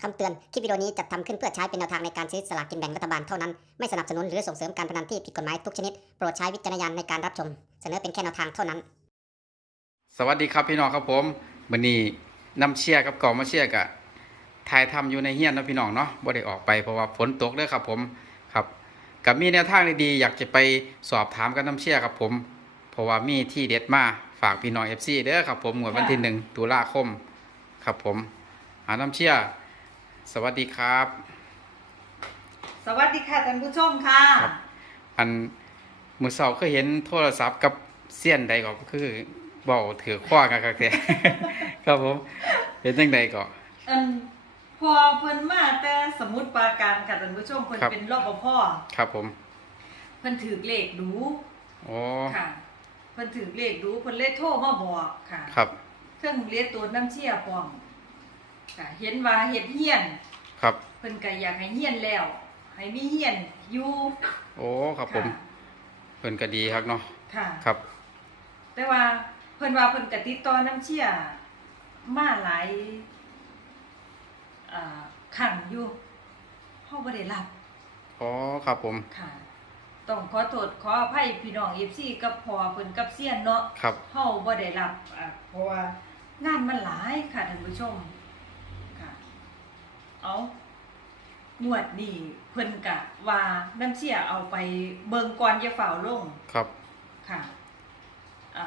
คำเตือน คลิปวิดีโอนี้จัดทำขึ้นเพื่อใช้เป็นแนวทางในการซื้อสลากกินแบ่งรัฐบาลเท่านั้น ไม่สนับสนุนหรือส่งเสริมการพนันที่ผิดกฎหมายทุกชนิด โปรดใช้วิจารณญาณในการรับชม เสนอเป็นแค่แนวทางเท่านั้น สวัสดีครับพี่น้องครับผมวันนี้น้ำเชียร์กับกองมาเชียร์กะถ่ายทำอยู่ในเฮียนนะพี่น้องเนาะบ่ได้ออกไปเพราะว่าฝนตกเด้อครับผมครับกับมีแนวทางดีๆอยากจะไปสอบถามกับน้ำเชียร์ครับผม เพราะว่ามีที่เด็ดมาฝากพี่น้อง FC เด้อครับผมวดวันที่หนึ่งตุลาคมครับผมอาน้ำเชียร์ สวัสดีครับ สวัสดีค่ะท่านผู้ชมค่ะครับ อันมือเสาก็เห็นโทรศัพท์กับเสี้ยนใดก็คือเบาถือคว้ากันครับแก ครับผมเห็นจังใดก็ อันพอเพิ่นมาแต่สมุดปราการค่ะท่านผู้ชมเพิ่นครับ เป็นรปภครับผมเพิ่นถือเลขดูโอ้ค่ะเพิ่นถือเลขดูเพิ่นเลยโทรมาบอกค่ะครับ เครื่องเรียกตัวน้ำเชี่ยพร้อม ค่ะเห็นว่าเฮ็ดเฮียน ครับเพิ่นก็อยากให้เฮียนแล้ว ให้มีเฮียนอยู่โอ้ครับผมค่ะเพิ่นก็ดีครับเนาะค่ะ ครับ แต่ว่าเพิ่นว่าเพิ่นก็ติดต่อน้ำเชี่ยมาหลายอ่าครั้งอยู่เฮาบ่ได้รับ อ๋อครับผมค่ะ ต้องขอโทษขออภัยพี่น้อง FC กับพ่อเพิ่นกับเซียนเนาะครับ เฮาบ่ได้รับอะเพราะว่างานมันหลายค่ะท่านผู้ชมค่ะ เอางวดนี้เพิ่นกะว่าน้ำเสียเอาไปเบิ่งก่อนอย่าฝ่าวลงครับ ค่ะอ่า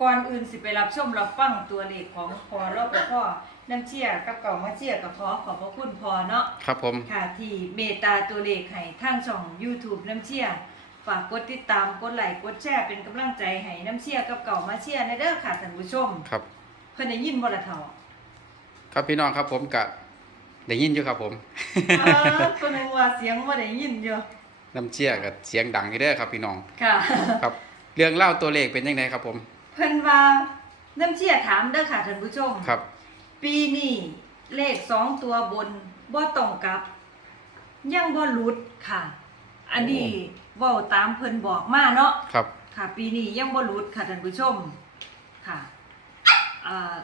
ก่อนอื่นสิไปรับชมรับฟังตัวเลขของพอรอบพ่อน้ำเชี่ยกับเก่ามาเชี่ยกับพอขอบพระคุณพอเนาะ ครับผม ค่ะที่เมตตาตัวเลขให้ทางช่อง YouTube น้ำเชี่ยฝากกดติดตามกดไลค์กดแชร์เป็นกำลังใจให้น้ำเชี่ยกับเก่ามาเชี่ยในเด้อค่ะท่านผู้ชม ครับ เพิ่นได้ยินบ่ล่ะเฒ่า ครับพี่น้องครับผมก็ ได้ยินอยู่ครับผมอ่าเพิ่นว่าเสียงบ่ได้ยินอยู่น้ำเชี่ยกับเสียงดังอยู่เด้อครับพี่น้อง ค่ะ ครับ เรื่องเล่าตัวเลขเป็นยังไงครับผม เพิ่นว่าน้ำเชี่ยถามเด้อค่ะท่านผู้ชม ครับ ปีนี้เลขสองตัวบนบ่ตรงกับ ยังบ่หลุดค่ะ อันนี้เว้าตามเพิ่นบอกมาเนาะ ครับ ค่ะ ปีนี้ยังบ่หลุดค่ะท่านผู้ชม ค่ะอ่า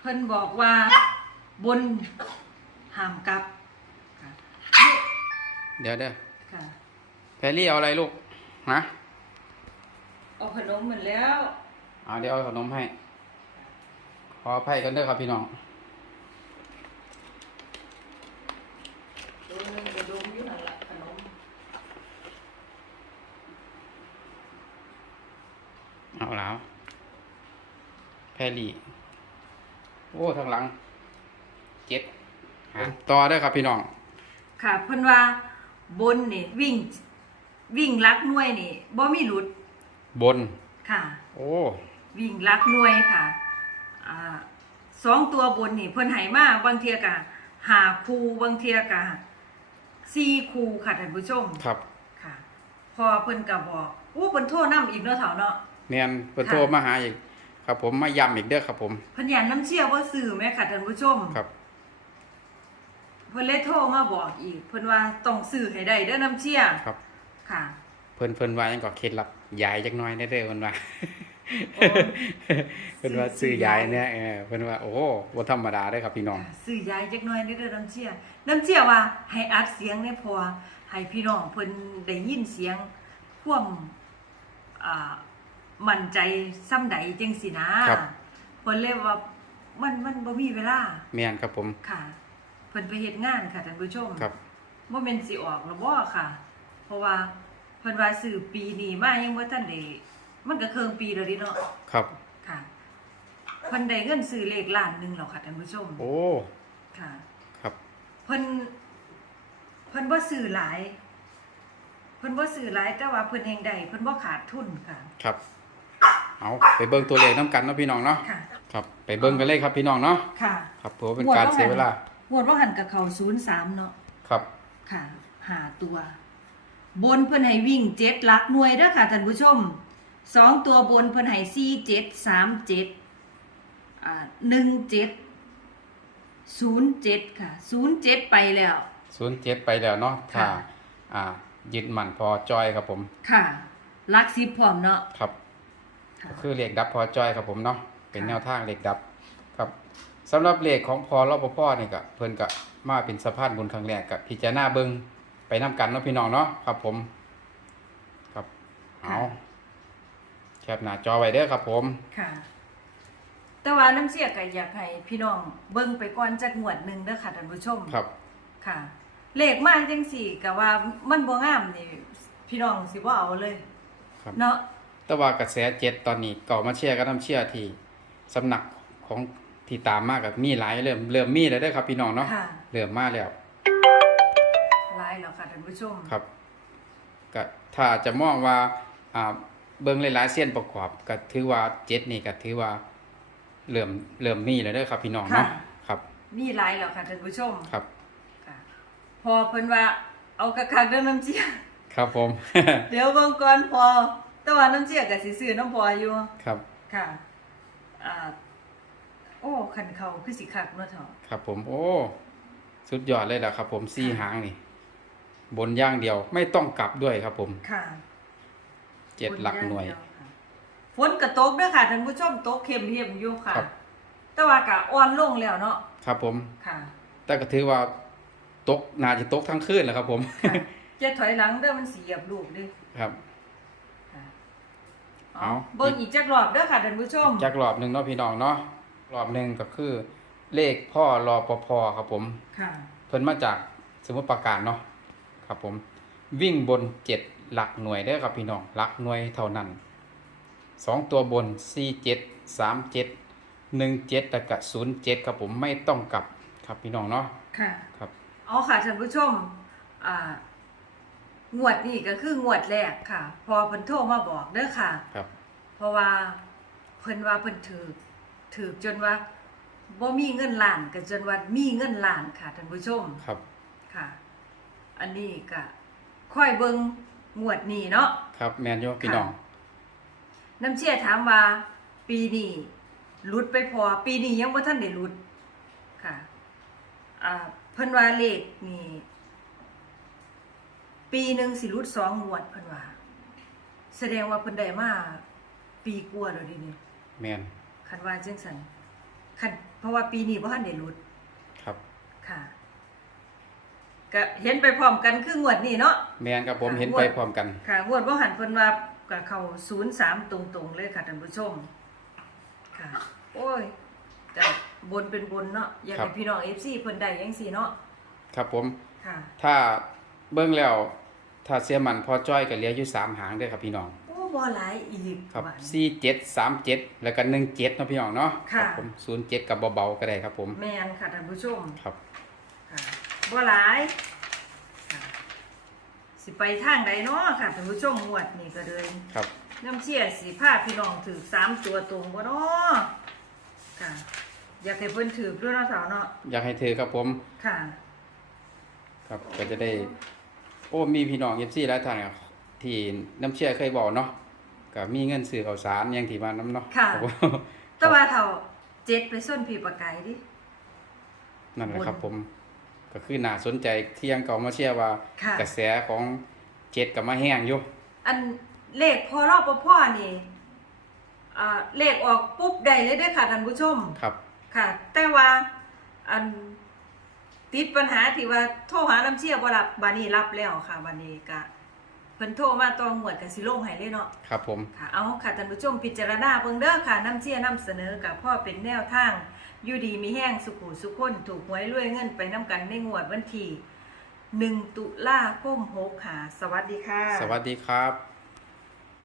เพิ่นบอกว่า บนห้ามกลับค่ะเดี๋ยวเด้อค่ะแพรรี่เอาอะไรลูกนะเอาขนมเหมือนแล้วเอาเดี๋ยวเอาขนมให้ ขออภัยกันเด้อครับพี่น้องตัวหนึงกระดมอยู่นั่นล่ะขนมเอาแล้วแพรรี่โอ้ทางหลังเจ็ด อะต่อได้อครับพี่น้อง ค่ะเพิ่นว่าบนนี่วิ่ง วิ่งลักหน่วยนี่บ่มีหลุดบน ค่ะ โอ้วิ่งลักหน่วยค่ะอ่าสองตัวบนนี่เพิ่นให้มาบางเทียกะหาคูบางเทียกะสี่คูค่ะท่านผู้ชมครับค่ะ พอเพิ่นก็บอกอู้เพิ่นโทรนํอีกเนาะเฒ่าเนาะ เนียนเปิดค่ะโทรมาหาอีก ครับผมมาย้ำอีกเด้อครับผม เพิ่นอยากน้ำเชี่ยวบ่ซื้อแม่ค่ะท่านผู้ชมครับ เพิ่นเลยโทรมาบอกอีก เพิ่นว่าต้องซื้อให้ได้เด้อน้ำเชี่ยครับ ค่ะ เพิ่นเพิ่นว่ายังก็เคล็ดลับยายจักหน้อยได้เด้อเพิ่นว่าโอ้เพิ่นว่าซื้ซื้อ อยายยายเนี่ยเออเพิ่นว่าโอ้โหบ่ธรรมดาเด้อครับพี่น้องค่ะซื้อยายจักหน่อยเด้อเด้อน้ำเชี่ยน้ำเชี่ยว่าให้อัดเสียงเนี่ยพอให้พี่น้องเพิ่นได้ยินเสียงความอ่ามั่นใจซ้ำใดจังสินะครับ เพิ่นเลยว่ามันมันบ่มีเวลา แม่นครับผม ค่ะ เพิ่นไปเฮ็ดงานค่ะท่านผู้ชมครับ บ่แม่นสิออกแล้วบ่ค่ะ เพราะว่าเพิ่นว่าซื้อปีนี้มายังบ่ทันได้มันก็เคิงปีแล้วดิเนาะครับ ค่ะเพิ่นได้เงินซื้อเลขล้านหนึงแล้วค่ะท่านผู้ชมโอ้ ค่ะครับ เพิ่นเพิ่นบ่ซื้อหลาย เพิ่นบ่ซื้อหลายแต่ว่าเพิ่นแฮงได้เพิ่นบ่ขาดทุนค่ะ ครับ เอาไปเบิ่งตัวเลขนํกันเนาะพี่น้องเนาะ ค่ะ ครับ ไปเบิ่งกันเลยครับพี่น้องเนาะ ค่ะ ครับเพื่อเป็นการเสียเวลา งวดว่าหันกับเขา03เนาะครับ ค่ะหาตัว บนเพิ่นให้วิ่งเจ็ดหลักหน่วยเด้อค่ะท่านผู้ชมสองตัวบนเพิ่นให้สี่เจ็ดสามเจ็ดอ่าหนึ่งเจ็ดศูนย์เจ็ดค่ะศูนย์เจ็ดไปแล้ว07ไปแล้วเนาะถ้าค่ะ อ่า ยึดมั่นพอจอยครับผม ค่ะลักสิบพร้อมเนาะครับ ค่ะ ก็คือเลขดับพอจอยครับผมเนาะ เป็นค่ะ แนวทางเลขดับ ครับ สำหรับเลขของพอรปภนี่ก็เพิ่นก็มาเป็นสะพานบุญครั้งแรกก็พิจารณาเบิ่งไปนํกันเนาะพี่น้องเนาะครับผม ครับเอาแคปหน้าจอไว้เด้อครับผมค่ะ แต่ว่าน้ำเสียก็อยากให้พี่น้องเบิ่งไปก่อนจักงวดหนึงเด้อค่ะท่านผู้ชมครับ ค่ะ เลขมากจังสี่ก็ว่ามันบ่งามนี่พี่น้องสิบ่เอาเลยครับเนาะแต่ว่ากระแสเจ็ดตอนนี้เก่ามาเชียร์ก็น้ำเชียร์ที่สำนักของ ที่ตามมากับมีหลายเริ่มเริ่มมีแล้วเด้อครับพี่น้องเนาะค่ะเริ่มมาแล้ว หลายแล้วค่ะท่านผู้ชม ครับก็ถ้าจะมองว่าอ่าเบิ่งหลายๆเส้นประกอบก็ถือว่าเจ็ดนี่ก็ถือว่าเริ่มเริ่มมีแล้วเด้อครับพี่น้องเนาะค่ะ ครับมีหลายแล้วค่ะท่านผู้ชมครับค่ะ พอเพิ่นว่าเอากระคักเด้อน้ำเสียครับผม เดี๋ยวเบิ่งก่อนพอแต่ว่าน้ำเสียก็สิซื้อน้ำพออยู่ ครับ ค่ะอ่า โอ้คันเขาคือสิคักเนาะเถาะครับผมโอ้ สุดยอดเลยล่ะครับ ผมสี่หางนี่ บนย่างเดียวไม่ต้องกลับด้วยครับ ผมค่ะเจ็ดหลักหน่วยฝค่ะฝนก็ตกเด้อค่ะท่านผู้ชมตกเข้มๆอยู่ค่ะ ครับ แต่ว่าก็อ่อนลงแล้วเนาะครับผม ค่ะ แต่ก็ถือว่าตกน่าจะตกทั้งคืนแหละครับ ผม ค่ะจะถอยหลังเด้อมันสิเหยียบลูกเด้อครับ ค่ะเอา เบิ่งอีกจักรอบเด้อค่ะท่านผู้ชม จากรอบหนึ่งเนาะพี่น้องเนาะ รอบหนึ่งก็คือ เลขพ่อรอปภครับผม ค่ะ เพิ่นมาจากสมุทรปราการเนาะครับผม วิ่งบนเจ็ดหลักหน่วยเด้อครับพี่น้องหลักหน่วยเท่านั้นสองตัวบนสี่เจ็ดสามเจ็ดหนึ่งเจ็ดแต่กะศูนย์เจ็ดครับผมไม่ต้องกลับครับพี่น้องเนาะค่ะ ครับ เอาค่ะท่านผู้ชม อ่า งวดนี้ก็คืองวดแรกค่ะ พอเพิ่นโทรมาบอกเด้อค่ะ ครับ เพราะว่าเพิ่นว่าเพิ่นถือ ถือจนว่าบ่มีเงินล้านก็จนว่ามีเงินล้านค่ะท่านผู้ชมครับ ค่ะ อันนี้ก็ค่อยเบิ่งงวดนี้เนาะครับ แมนโยพี่น้อง น้ำเชี่ยถามว่า ปีนี้หลุดไปพอ ปีนี้ยังบ่ทันได้หลุด ค่ะ อ่าเพิ่นว่าเลขนี่ปีหนึ่งสิหลุดสองงวดเพิ่นว่า แสดงว่าเพิ่นได้มาปีกว่าแล้วดิเนี่ยแมน คันว่าจังสันคันเพราะว่าปีนี้บ่ทันได้หลุดครับ ค่ะก็เห็นไปพร้อมกันคืองวดนี้เนาะ แมนครับผมค่ะเห็นงวดไปพร้อมกัน ค่ะงวดบ่หันเพิ่นว่าก็เข้า03 ตรงๆเลยค่ะท่านผู้ชม ค่ะ โอ้ยแต่บนเป็นบนเนาะอยากครัให้บพี่น้อง FC เพิ่นได้จังซี่เนาะ ครับผม ค่ะ ถ้าเบิ้งแล้ว ถ้าเสียมันพอจ้อยก็เหลืออยู่สามหางเด้อครับพี่น้องโอ้ บ่หลายอีกครับว่า สี่เจ็ดสามเจ็ดแล้วก็หนึ่งเจ็ดเนาะพี่น้องเนาะค่ะรับผมศูนย์เจ็ดกับเบาๆก็ได้ครับผมแม่นค่ะท่านผู้ชมครับค่ะบ่หลายค่ะสิไปทางใดเนาะค่ะท่านผู้ชมงวดนี้ก็เลยครับน้ำเชี่ยสีผ้าพี่น้องถือสามตัวตรงบ่เนาะค่ะ อยากให้เพิ่นถือด้วยเนาะสาวเนาะอยากให้เธอครับผมค่ะ ครับก็จะได้ โอ้มีพี่น้องเอฟซีหลายท่านครับ ที่น้ำเชื่อเคยบอกเนาะก็มีเงินซื้อข้าวสารอยังที่มาน้ำเนาะค่ะรับผมแต่ว่าเท่าเจ็ดไปส้นผีปากไก่ดินั่นแหละครับบนผมก็คือน่าสนใจที่ยังเก่ามาเชื่อว่า ค่ะ กระแสของเจ็ดกับมาแห้งอยู่อันเลขพอรอบพ่อนี่อ่าเลขออกปุ๊บได้เลยเด้อค่ะท่านผู้ชม ครับ ค่ะ แต่ว่าอันติดปัญหาที่ว่าโทรหาน้ำเชี่ยบ่รับบานี้รับแล้วค่ะบานี้ก็เพิ่นโทรมาตองหวดกับสิลงให้เลยเนาะ ครับผม ค่ะเอาค่ะท่านผู้ชมพิจารณาเบิ่งเด้อค่ะน้ำเชี่ยนำเสนอกับพ่อเป็นแนวทางอยู่ดีมีแห้งสุขุสุขคนถูกหวยรวยเงินไปน้ำกันในงวดวันที่1ตุลาคม6ค่ะ สวัสดีค่ะ สวัสดีครับ